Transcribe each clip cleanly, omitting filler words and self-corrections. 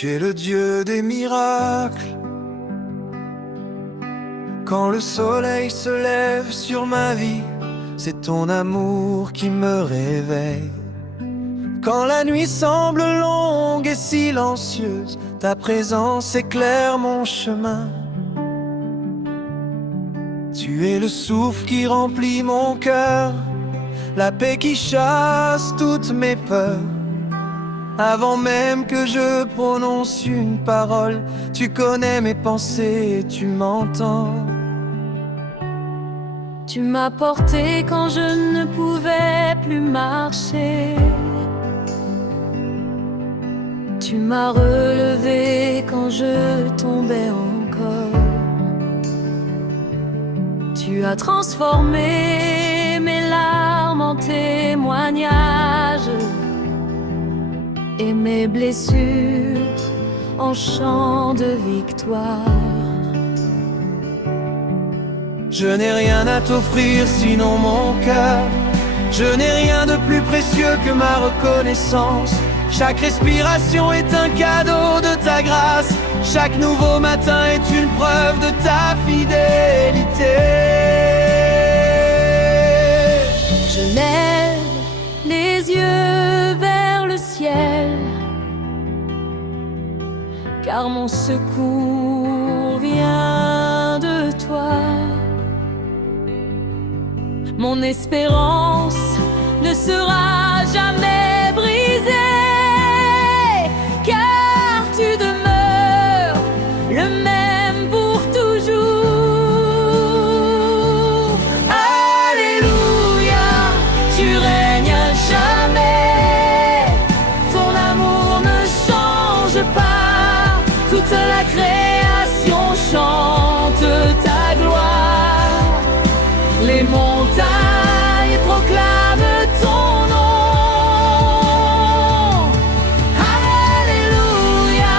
Tu es le Dieu des miracles. Quand le soleil se lève sur ma vie, c'est ton amour qui me réveille. Quand la nuit semble longue et silencieuse, ta présence éclaire mon chemin. Tu es le souffle qui remplit mon cœur, la paix qui chasse toutes mes peurs. Avant même que je prononce une parole, tu connais mes pensées et tu m'entends. Tu m'as porté quand je ne pouvais plus marcher. Tu m'as relevé quand je tombais encore. Tu as transformé mes larmes en témoignages et mes blessures en chants de victoire. Je n'ai rien à t'offrir sinon mon cœur. Je n'ai rien de plus précieux que ma reconnaissance. Chaque respiration est un cadeau de ta grâce. Chaque nouveau matin est une preuve de ta fidélité. Je lève les yeux vers le ciel, car mon secours vient de toi. Mon espérance ne sera jamais brisée, car tu demeures le même pour toujours. Alléluia, tu règnes à jamais. Ton amour ne change pas. Toute la création chante ta gloire. Les montagnes proclament ton nom. Alléluia,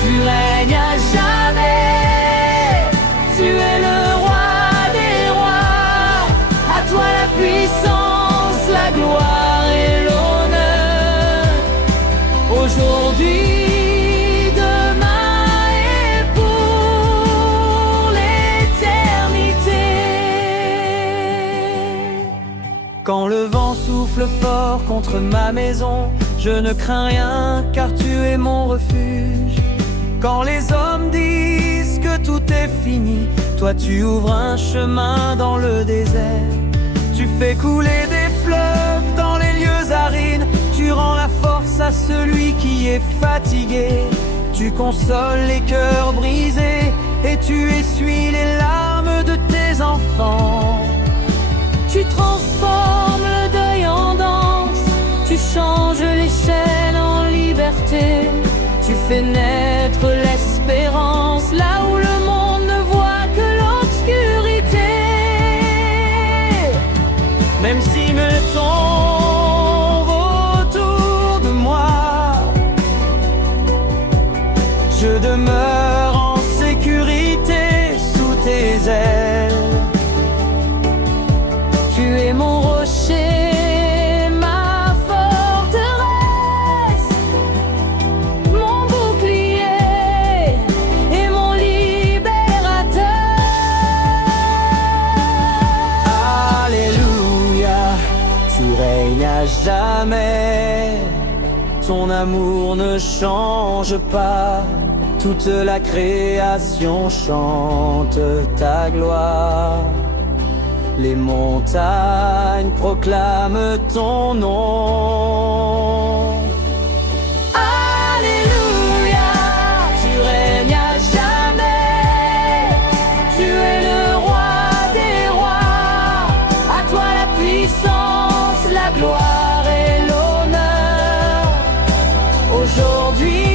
tu règnes à jamais. Tu es le roi des rois. À toi la puissance, la gloire et l'honneur. Aujourd'hui, quand le vent souffle fort contre ma maison, je ne crains rien car tu es mon refuge. Quand les hommes disent que tout est fini, toi tu ouvres un chemin dans le désert. Tu fais couler des fleuves dans les lieux arides. Tu rends la force à celui qui est fatigué. Tu consoles les cœurs brisés et tu essuies les larmes de tes enfants. Tu transformes le deuil en danse, tu changes les chaînes en liberté. Tu fais naître l'espérance là où le monde ne voit que l'obscurité. Même si me tombe autour de moi, je demeure en sécurité sous tes ailes. Tu es mon rocher, ma forteresse, mon bouclier et mon libérateur. Alléluia, tu règnes à jamais. Ton amour ne change pas. Toute la création chante ta gloire. Les montagnes proclament ton nom. Alléluia, tu règnes à jamais. Tu es le roi des rois. À toi la puissance, la gloire et l'honneur. Aujourd'hui,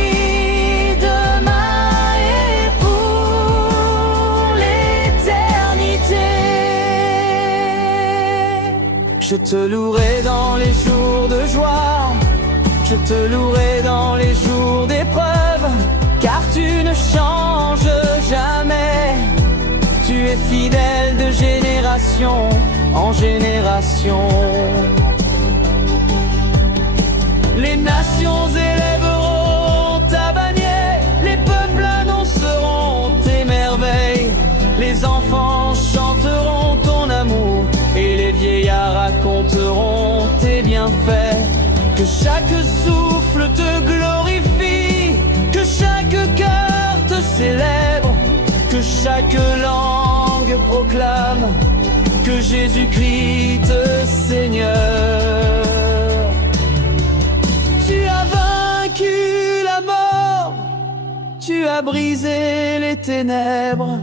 je te louerai dans les jours de joie, je te louerai dans les jours d'épreuve, car tu ne changes jamais. Tu es fidèle de génération en génération. Les nations élèveront ta bannière. bienfaits. Que chaque souffle te glorifie, que chaque cœur te célèbre, que chaque langue proclame que Jésus-Christ Seigneur. Tu as vaincu la mort, tu as brisé les ténèbres,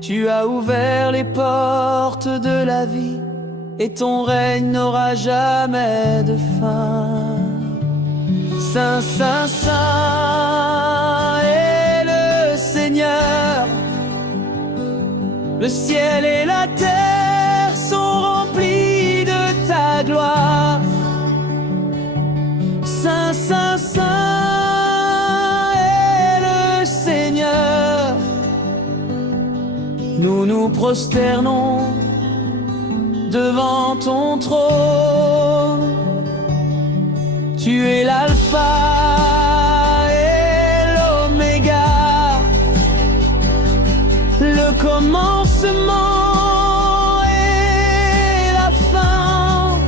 tu as ouvert les portes de la vie, et ton règne n'aura jamais de fin. Saint, Saint, Saint est le Seigneur. Le ciel et la terre sont remplis de ta gloire. Saint, Saint, Saint est le Seigneur. Nous nous prosternons devant ton trône. Tu es l'alpha et l'oméga, le commencement et la fin,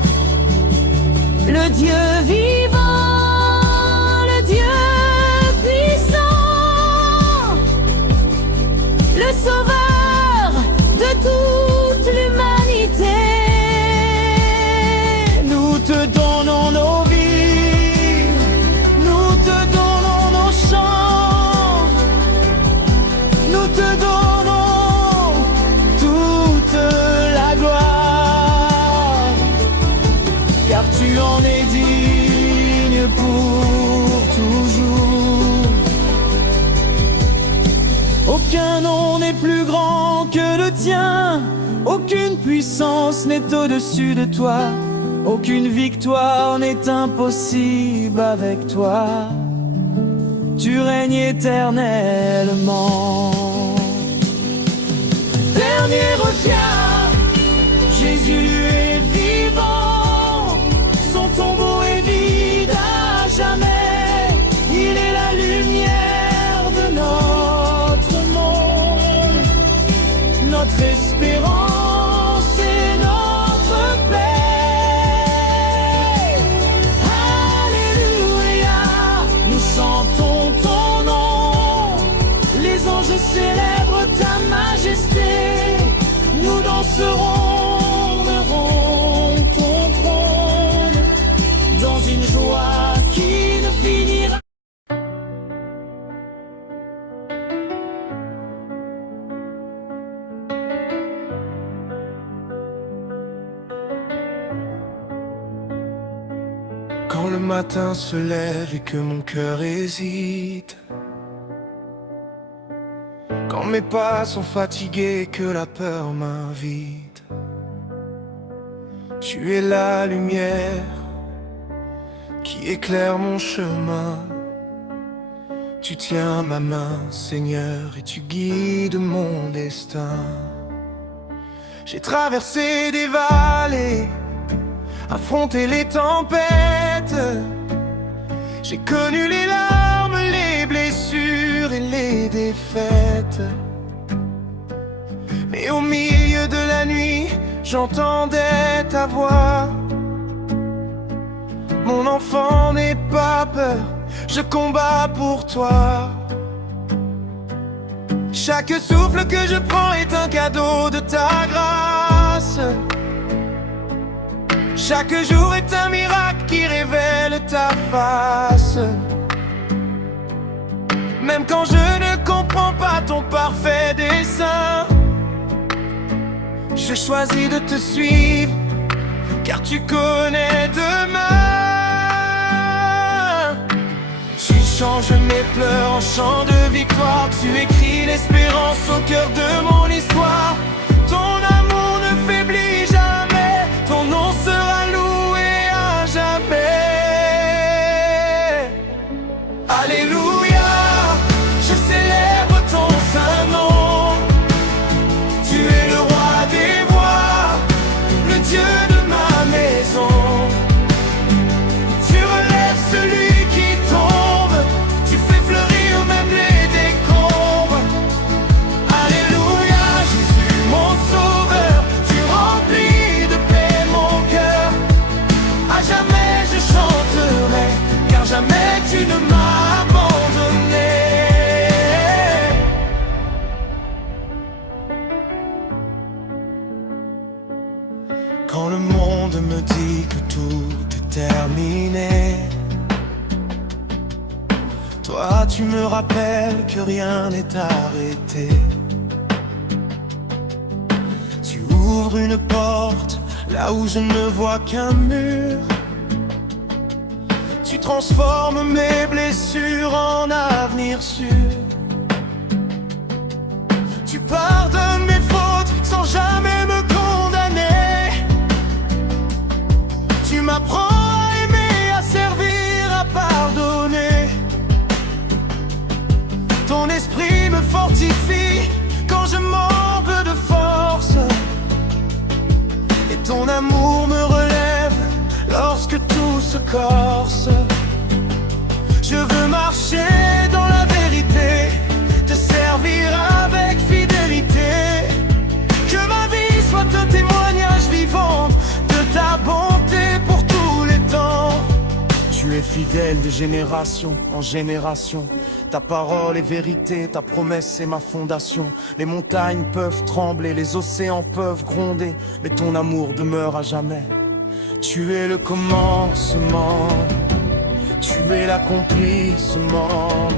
le Dieu vivant, le Dieu puissant, le sauveur de toute l'humanité. Nous te donnons nos vies, nous te donnons nos chants, nous te donnons toute la gloire, car tu en es digne pour toujours. Aucun nom n'est plus grand que le tien, aucune puissance n'est au-dessus de toi, aucune victoire n'est impossible avec toi. Tu règnes éternellement. Dernier reviens, Jésus est vivant, son tombeau est vide à jamais. Il est la lumière de notre monde, notre espérance et notre paix. Alléluia, nous chantons ton nom, les anges célèbrent ta majesté. Nous danserons devant ton trône, dans une joie qui ne finira. Quand le matin se lève et que mon cœur hésite, quand mes pas sont fatigués et que la peur m'invite, tu es la lumière qui éclaire mon chemin. Tu tiens ma main, Seigneur, et tu guides mon destin. J'ai traversé des vallées, affronté les tempêtes. J'ai connu les larmes, les blessures et les défaites. Mais au milieu de la nuit, j'entendais ta voix. Mon enfant, n'aie pas peur, je combats pour toi. Chaque souffle que je prends est un cadeau de ta grâce. Chaque jour est un miracle qui révèle ta face. Même quand je ne comprends pas ton parfait dessein, je choisis de te suivre, car tu connais demain. Tu changes mes pleurs en chants de victoire. Tu écris l'espérance au cœur de mon histoire. Ton amour ne faiblit jamais, ton nom sera loué à jamais. Alléluia, je célèbre ton saint nom. Tu es le roi des rois, le Dieu de ma maison. Tu relèves celui qui tombe, tu fais fleurir même les décombres. Alléluia, Jésus mon jamais tu ne m'as abandonné. Quand le monde me dit que tout est terminé, toi tu me rappelles que rien n'est arrêté. Tu ouvres une porte là où je ne vois qu'un mur. Tu transformes mes blessures en avenir sûr. Tu pardonnes mes fautes sans jamais me condamner. Tu m'apprends à aimer, à servir, à pardonner. Ton esprit me fortifie quand je manque de force. Et ton amour me relève lorsque tout se corse. Je veux marcher dans la vérité, te servir avec fidélité. Que ma vie soit un témoignage vivant de ta bonté pour tous les temps. Tu es fidèle de génération en génération. Ta parole est vérité, ta promesse est ma fondation. Les montagnes peuvent trembler, les océans peuvent gronder, mais ton amour demeure à jamais. Tu es le commencement, tu es l'accomplissement.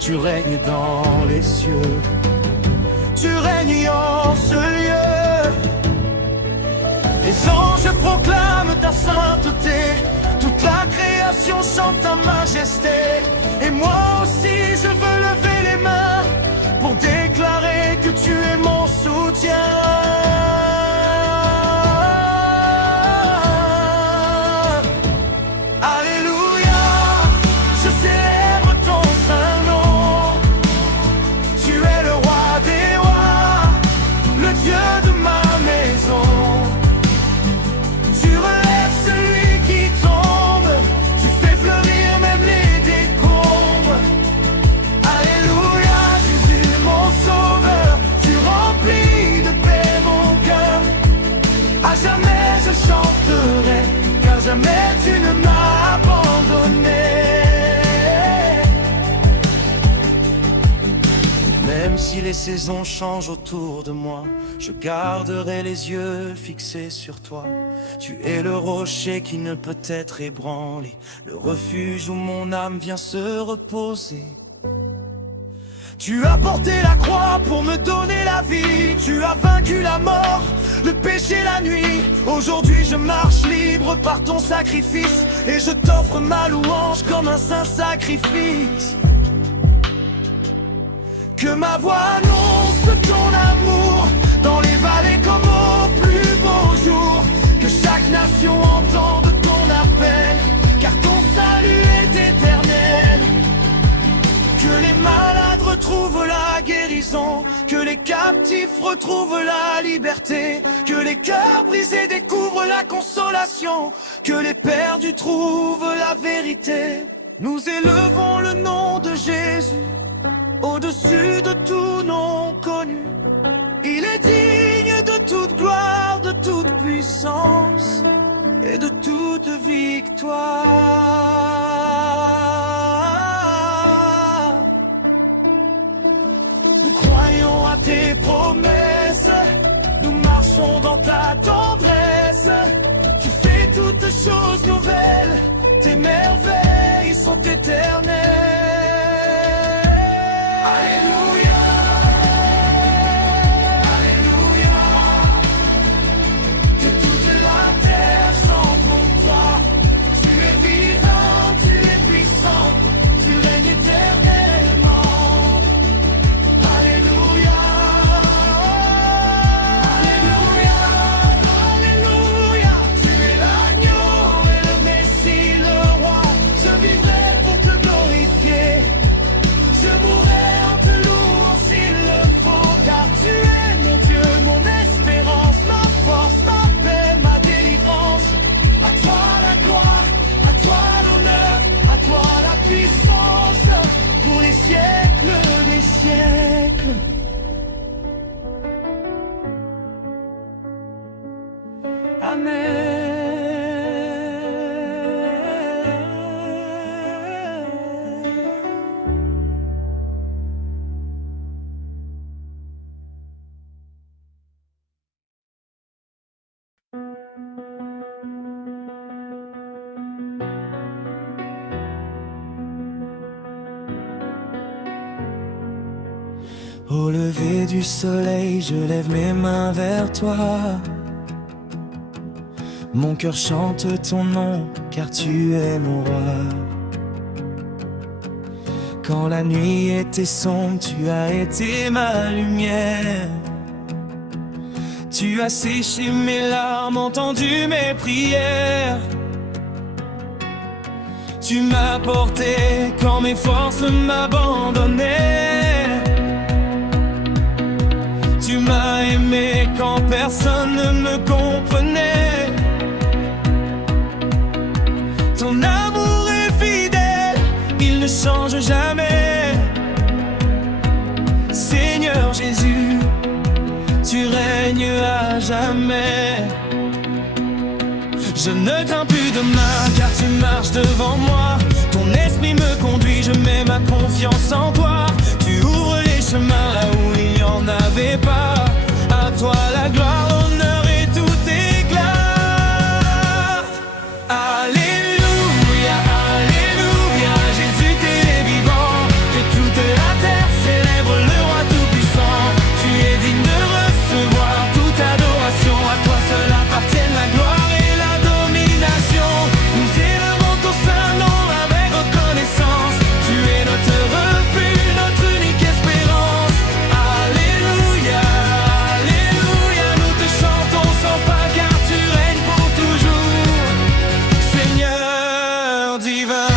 Tu règnes dans les cieux, tu règnes en ce lieu. Les anges proclament ta sainteté, toute la création chante ta majesté. Et moi aussi je veux lever les mains pour déclarer que tu es mon soutien. Car jamais tu ne m'as abandonné. Même si les saisons changent autour de moi, je garderai les yeux fixés sur toi. Tu es le rocher qui ne peut être ébranlé, le refuge où mon âme vient se reposer. Tu as porté la croix pour me donner la vie. Tu as vaincu la mort, le péché, la nuit. Aujourd'hui je marche libre par ton sacrifice, et je t'offre ma louange comme un saint sacrifice. Que ma voix annonce ton amour dans les vallées comme au plus beau jour. Que chaque nation entende ton appel, car ton salut est éternel. Que les malades retrouvent la guérison, que les captifs retrouvent la liberté, que les cœurs brisés découvrent la consolation, que les perdus trouvent la vérité. Nous élevons le nom de Jésus au-dessus de tout nom connu. Il est digne de toute gloire, de toute puissance et de toute victoire. Nous croyons à tes promesses, nous marchons dans ta tendresse. Tu fais toutes choses nouvelles, tes merveilles sont éternelles. Alléluia, Alléluia. Que toute la terre chante pour toi. Tu es vivant, tu es puissant, tu règnes éternellement. Alléluia, Alléluia, Alléluia. Tu es l'agneau et le Messie, le roi. Je vivrai pour te glorifier. Au lever du soleil, je lève mes mains vers toi. Mon cœur chante ton nom, car tu es mon roi. Quand la nuit était sombre, tu as été ma lumière. Tu as séché mes larmes, entendu mes prières. Tu m'as porté quand mes forces m'abandonnaient. Tu m'as aimé quand personne ne me comprenait. Ton amour est fidèle, il ne change jamais. Seigneur Jésus, tu règnes à jamais. Je ne crains plus demain, car tu marches devant moi. Ton esprit me conduit, je mets ma confiance en toi. Tu ouvres les chemins là où il n'y en avait pas. À toi la gloire, l'honneur et tout éclat. Alléluia, alléluia, Jésus t'es vivant. Que toute la terre célèbre le roi tout-puissant. Tu es digne de recevoir toute adoration. À toi seul appartiennent la gloire et la domination. Nous élevons ton saint nom avec reconnaissance. Tu es notre refuge, notre unique espérance. Alléluia, alléluia, nous te chantons sans fin car tu règnes pour toujours. Seigneur divin.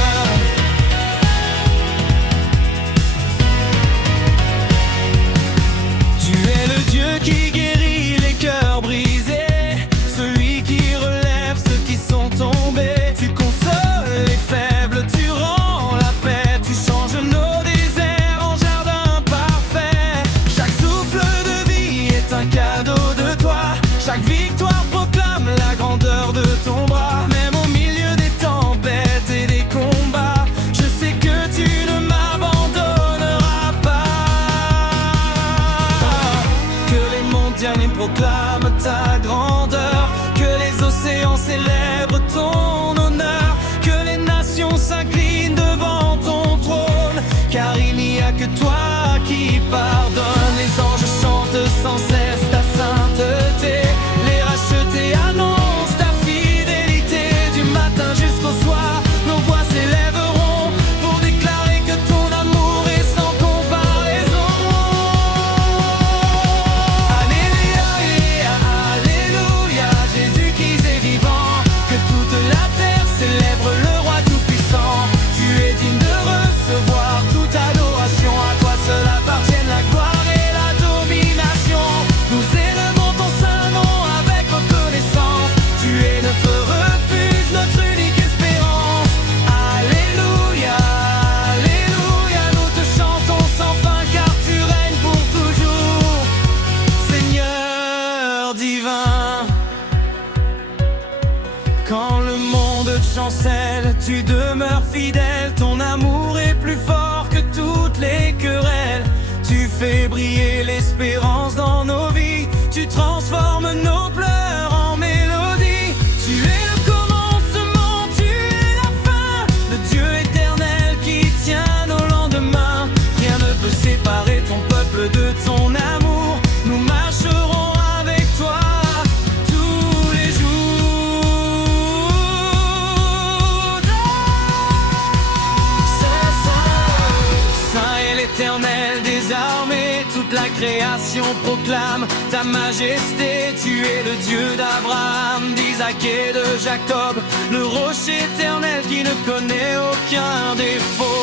Tu es le Dieu qui guérit les cœurs brisés, celui qui relève ceux qui sont tombés. Tu consoles les faibles, tu rends la paix, tu changes nos déserts en jardin parfait. Chaque souffle de vie est un cadeau de toi. Chaque victoire proclame la grandeur de ton bras. Même au milieu des tempêtes et des combats, je sais que tu ne m'abandonneras pas. Que les montagnes proclament ta grandeur, que les océans célèbrent ton honneur, que les nations s'inclinent devant ton trône, car il n'y a que toi qui pardonne. Les anges chantent sans cesse ta sainteté, les rachetés annoncent ta fidélité. Du matin jusqu'au soir, nos voix s'élèveront pour déclarer que ton amour est sans comparaison. Alléluia, alléluia, Jésus qui est vivant. Que toute la terre célèbre le roi tout-puissant. Tu es digne de recevoir toute adoration. À toi seul appartiennent la gloire et la domination. Nous élevons ton saint nom avec reconnaissance. Tu es notre refuge, notre unique espérance. Alléluia, alléluia, nous te chantons sans fin car tu règnes pour toujours. Seigneur divin. Quand le monde chancelle, tu demeures fidèle. Ton amour est plus fort que toutes les querelles. Tu fais briller l'espérance dans nos vies. Tu transformes nos pleurs en mélodie. Tu es le commencement, tu es la fin. Le Dieu éternel qui tient nos lendemains. Rien ne peut séparer ton peuple de ton amour. Nous marcherons avec toi tous les jours. Saint est l'Éternel des armées, toute la création proclame ta majesté. Tu es le Dieu d'Abraham, d'Isaac et de Jacob, le rocher éternel qui ne connaît aucun défaut.